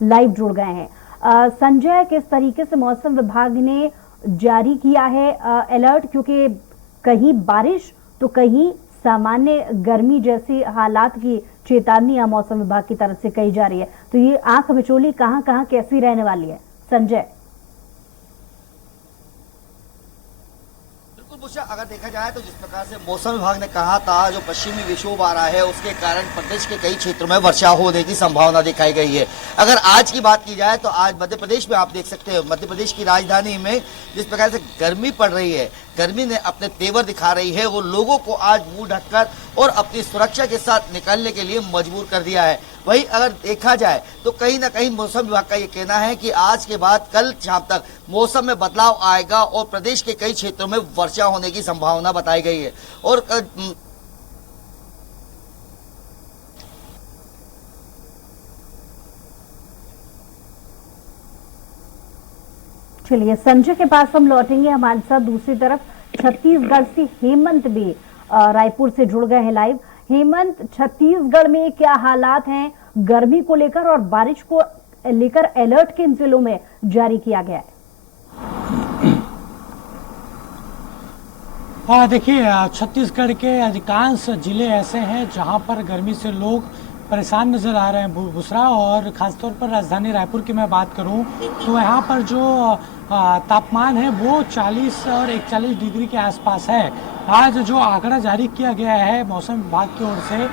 Live जुड़ गए हैं। संजय, किस तरीके से मौसम विभाग ने जारी किया है अलर्ट, क्योंकि कहीं बारिश तो कहीं सामान्य गर्मी जैसी हालात की चेतावनी मौसम विभाग की तरफ से कही जा रही है, तो ये आंख मिचौली कहां कहां कैसी रहने वाली है संजय? अगर देखा जाए तो जिस प्रकार से मौसम विभाग ने कहा था, जो पश्चिमी विक्षोभ आ रहा है उसके कारण प्रदेश के कई क्षेत्रों में वर्षा होने की संभावना दिखाई गई है। अगर आज की बात की जाए तो आज मध्य प्रदेश में आप देख सकते हो, मध्य प्रदेश की राजधानी में जिस प्रकार से गर्मी पड़ रही है, गर्मी ने अपने तेवर दिखा रही है, वो लोगों को आज मुंह ढककर और अपनी सुरक्षा के साथ निकलने के लिए मजबूर कर दिया है। वहीं अगर देखा जाए तो कहीं ना कहीं मौसम विभाग का ये कहना है कि आज के बाद कल शाम तक मौसम में बदलाव आएगा और प्रदेश के कई क्षेत्रों में वर्षा होने की संभावना बताई गई है। और चलिए, संजय के पास हम लौटेंगे। हमारे साथ दूसरी तरफ छत्तीसगढ़ से हेमंत भी रायपुर से जुड़ गए हैं लाइव। हेमंत, छत्तीसगढ़ में क्या हालात हैं गर्मी को लेकर और बारिश को लेकर? अलर्ट किन जिलों में जारी किया गया है? देखिए, छत्तीसगढ़ के अधिकांश जिले ऐसे हैं जहां पर गर्मी से लोग परेशान नज़र आ रहे हैं बुसरा, और ख़ासतौर पर राजधानी रायपुर की मैं बात करूं तो यहाँ पर जो तापमान है वो 40 और 41 डिग्री के आसपास है। आज जो आंकड़ा जारी किया गया है मौसम विभाग की ओर से,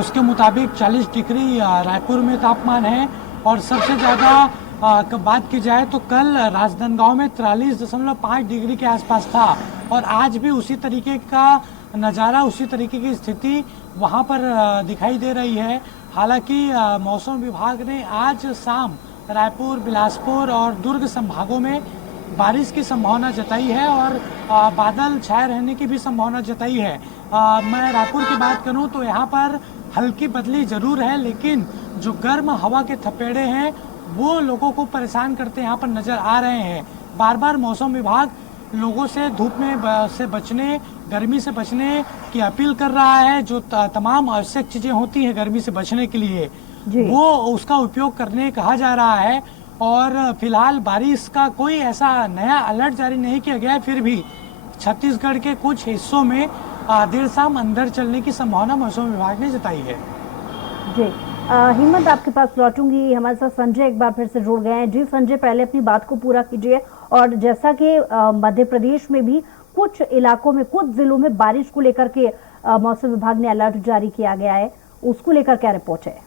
उसके मुताबिक 40 डिग्री रायपुर में तापमान है। और सबसे ज़्यादा बात की जाए तो कल राजनांदगांव में 43.5 डिग्री के आसपास था, और आज भी उसी तरीके का नज़ारा, उसी तरीके की स्थिति वहाँ पर दिखाई दे रही है। हालांकि मौसम विभाग ने आज शाम रायपुर, बिलासपुर और दुर्ग संभागों में बारिश की संभावना जताई है और बादल छाए रहने की भी संभावना जताई है। मैं रायपुर की बात करूं तो यहाँ पर हल्की बदली जरूर है, लेकिन जो गर्म हवा के थपेड़े हैं वो लोगों को परेशान करते यहाँ पर नजर आ रहे हैं। बार बार मौसम विभाग लोगों से धूप में से बचने, गर्मी से बचने की अपील कर रहा है। जो तमाम आवश्यक चीजें होती हैं गर्मी से बचने के लिए, वो उसका उपयोग करने कहा जा रहा है। और फिलहाल बारिश का कोई ऐसा नया अलर्ट जारी नहीं किया गया है, फिर भी छत्तीसगढ़ के कुछ हिस्सों में देर शाम अंदर चलने की संभावना मौसम विभाग ने जताई है। जी हिम्मत, आपके पास लौटूंगी। हमारे साथ संजय एक बार फिर से जुड़ गए हैं। जी संजय, पहले अपनी बात को पूरा कीजिए। और जैसा कि मध्य प्रदेश में भी कुछ इलाकों में, कुछ जिलों में बारिश को लेकर के मौसम विभाग ने अलर्ट जारी किया गया है, उसको लेकर क्या रिपोर्ट है?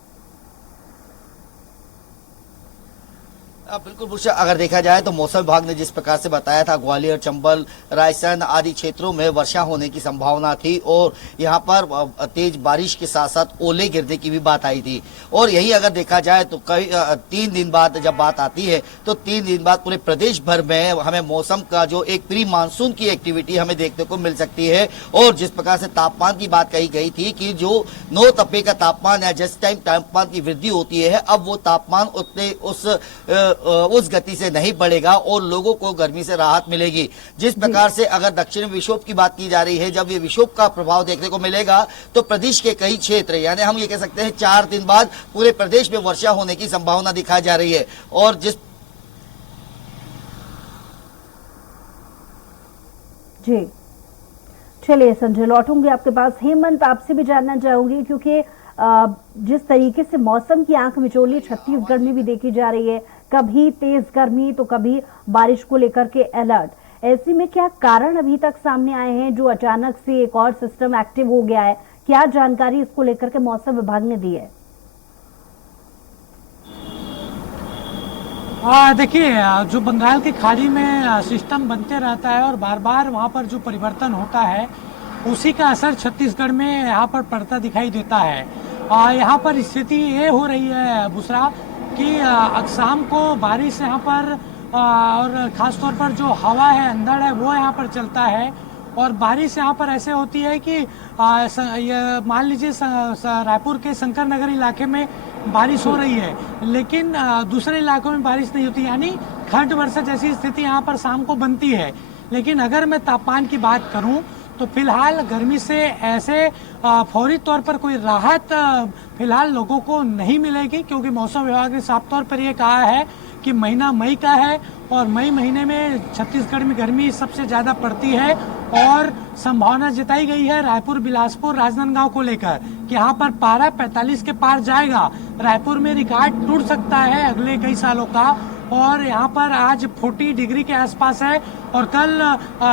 बिल्कुल बुशा, अगर देखा जाए तो मौसम विभाग ने जिस प्रकार से बताया था, ग्वालियर, चंबल, रायसेन आदि क्षेत्रों में वर्षा होने की संभावना थी और यहाँ पर तेज बारिश के साथ साथ ओले गिरने की भी बात आई थी। और यही अगर देखा जाए तो कई 3 दिन बाद जब बात आती है तो 3 दिन बाद पूरे प्रदेश भर में हमें मौसम का जो एक प्री मानसून की एक्टिविटी हमें देखने को मिल सकती है। और जिस प्रकार से तापमान की बात कही गई थी कि जो 9 तपे का तापमान है, जिस टाइम तापमान की वृद्धि होती है, अब वो तापमान उतने उस गति से नहीं बढ़ेगा और लोगों को गर्मी से राहत मिलेगी। जिस प्रकार से अगर दक्षिण विक्षोभ की बात की जा रही है, जब ये विक्षोभ का प्रभाव देखने को मिलेगा तो प्रदेश के कई क्षेत्र, यानी हम ये कह सकते हैं 4 दिन बाद पूरे प्रदेश में वर्षा होने की संभावना दिखाई जा रही है। और जिस जी चलिए संजय, लौटूंगी आपके पास। हेमंत, आपसे भी जानना चाहूंगी, क्योंकि जिस तरीके से मौसम की आंख मिचौली छत्तीसगढ़ में भी देखी जा रही है, कभी तेज गर्मी तो कभी बारिश को लेकर के अलर्ट, ऐसे में क्या कारण अभी तक सामने आए हैं जो अचानक से एक और सिस्टम एक्टिव हो गया है? क्या जानकारी इसको लेकर के मौसम विभाग ने दी है? देखिए, जो बंगाल की खाड़ी में सिस्टम बनते रहता है और बार बार वहाँ पर जो परिवर्तन होता है, उसी का असर छत्तीसगढ़ में यहाँ पर पड़ता दिखाई देता है। यहाँ पर स्थिति ये हो रही है बुसरा कि शाम को बारिश यहाँ पर और ख़ासतौर पर जो हवा है, अंधड़ है, वो यहाँ पर चलता है। और बारिश यहाँ पर ऐसे होती है कि मान लीजिए रायपुर के शंकर नगर इलाके में बारिश हो रही है, लेकिन दूसरे इलाकों में बारिश नहीं होती, यानी खंड वर्षा जैसी स्थिति यहाँ पर शाम को बनती है। लेकिन अगर मैं तापमान की बात करूं तो फिलहाल गर्मी से ऐसे फौरी तौर पर कोई राहत फिलहाल लोगों को नहीं मिलेगी, क्योंकि मौसम विभाग ने साफ तौर पर यह कहा है कि महीना मई का है और मई महीने में छत्तीसगढ़ में गर्मी सबसे ज़्यादा पड़ती है और संभावना जताई गई है रायपुर, बिलासपुर, राजनांदगांव को लेकर कि यहाँ पर पारा 45 के पार जाएगा। रायपुर में रिकॉर्ड टूट सकता है अगले कई सालों का और यहाँ पर आज 40 डिग्री के आसपास है और कल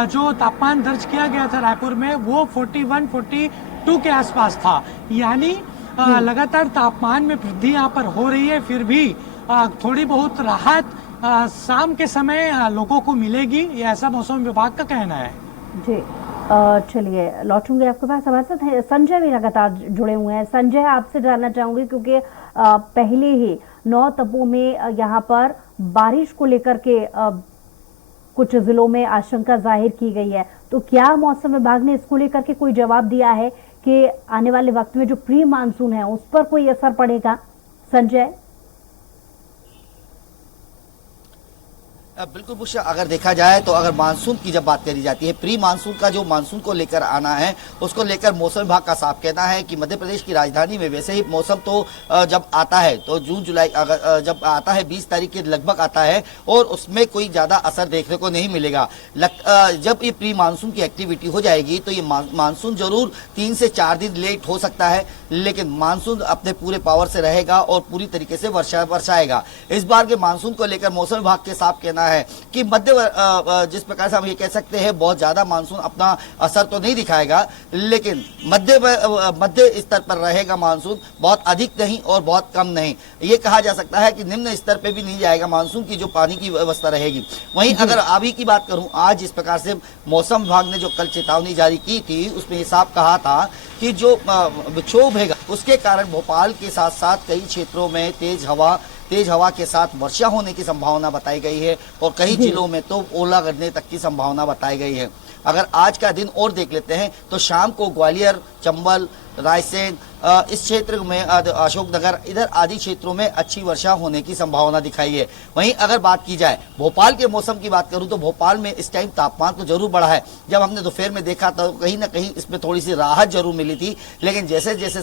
जो तापमान दर्ज किया गया था रायपुर में वो 41, 42 के आसपास था। यानी लगातार तापमान में वृद्धि यहाँ पर हो रही है, फिर भी थोड़ी बहुत राहत शाम के समय लोगों को मिलेगी, ये ऐसा मौसम विभाग का कहना है। जी चलिए लौटूंगे आपके पास। हमारे साथ संजय भी लगातार जुड़े हुए हैं। संजय, आपसे जानना चाहूंगी क्योंकि पहले ही 9 तपों में यहाँ पर बारिश को लेकर के कुछ जिलों में आशंका जाहिर की गई है, तो क्या मौसम विभाग ने इसको लेकर के कोई जवाब दिया है कि आने वाले वक्त में जो प्री मानसून है उस पर कोई असर पड़ेगा? संजय। बिल्कुल बुशरा, अगर देखा जाए तो अगर मानसून की जब बात करी जाती है, प्री मानसून का जो मानसून को लेकर आना है उसको लेकर मौसम विभाग का साफ कहना है कि मध्य प्रदेश की राजधानी में वैसे ही मौसम तो जब आता है तो जून जुलाई जब आता है 20 तारीख के लगभग आता है और उसमें कोई ज्यादा असर देखने को नहीं मिलेगा। जब ये प्री मानसून की एक्टिविटी हो जाएगी तो ये मानसून जरूर 3 से 4 दिन लेट हो सकता है, लेकिन मानसून अपने पूरे पावर से रहेगा और पूरी तरीके से बरसाएगा। इस बार के मानसून को लेकर मौसम विभाग के साफ कहना है कि जिस प्रकार से हम ये कह सकते हैं बहुत ज्यादा मानसून अपना असर तो नहीं दिखाएगा, लेकिन मध्य स्तर पर रहेगा मानसून, बहुत अधिक नहीं और बहुत कम नहीं। ये कहा जा सकता है कि निम्न स्तर पे भी नहीं जाएगा मानसून की जो पानी की व्यवस्था रहेगी। वहीं अगर अभी की बात करूं, आज जिस प्रकार से मौसम विभाग ने जो कल चेतावनी जारी की थी उसमें साफ कहा था कि जो विक्षोभ है उसके कारण भोपाल के साथ साथ कई क्षेत्रों में तेज हवा के साथ वर्षा होने की संभावना बताई गई है और कई जिलों में तो ओला गिरने तक की संभावना बताई गई है। अगर आज का दिन और देख लेते हैं तो शाम को ग्वालियर, चंबल, रायसेन, इस क्षेत्र में अशोकनगर, इधर आदि क्षेत्रों में अच्छी वर्षा होने की संभावना दिखाई है। वहीं अगर बात की जाए भोपाल के मौसम की बात करूं तो भोपाल में इस टाइम तापमान तो जरूर बढ़ा है। जब हमने दोपहर में देखा तो कहीं ना कहीं इसमें थोड़ी सी राहत जरूर मिली थी, लेकिन जैसे जैसे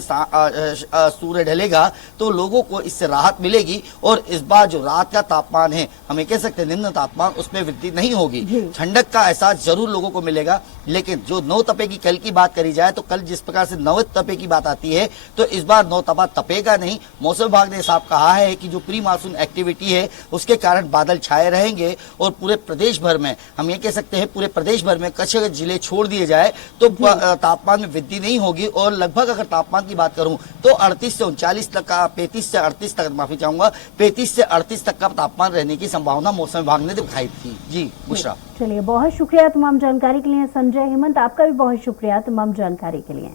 सूर्य ढलेगा तो लोगों को इससे राहत मिलेगी और इस बार जो रात का तापमान है, हमें कह सकते हैं निम्न तापमान, उसमें वृद्धि नहीं होगी। ठंडक का एहसास जरूर लोगों को मिलेगा। लेकिन जो 9 तपे की कल की बात करी जाए तो कल जिस प्रकार से 9 तपे की बात आती है तो इस बार 9 तपा तपेगा नहीं। मौसम विभाग ने साफ कहा है कि जो प्री मानसून एक्टिविटी है उसके कारण बादल छाए रहेंगे और पूरे प्रदेश भर में, हम ये कह सकते हैं पूरे प्रदेश भर में कुछ जिले छोड़ दिए जाए तो तापमान में वृद्धि नहीं होगी और लगभग अगर तापमान की बात करूं तो 38 से 39 तक का 35 से 38 तक, माफी चाहूंगा, 35 से 38 तक का तापमान रहने की संभावना मौसम विभाग ने दिखाई थी। जी बुशरा। चलिए बहुत शुक्रिया तमाम जानकारी के लिए संजय। हेमंत, आपका भी बहुत शुक्रिया तमाम जानकारी के लिए।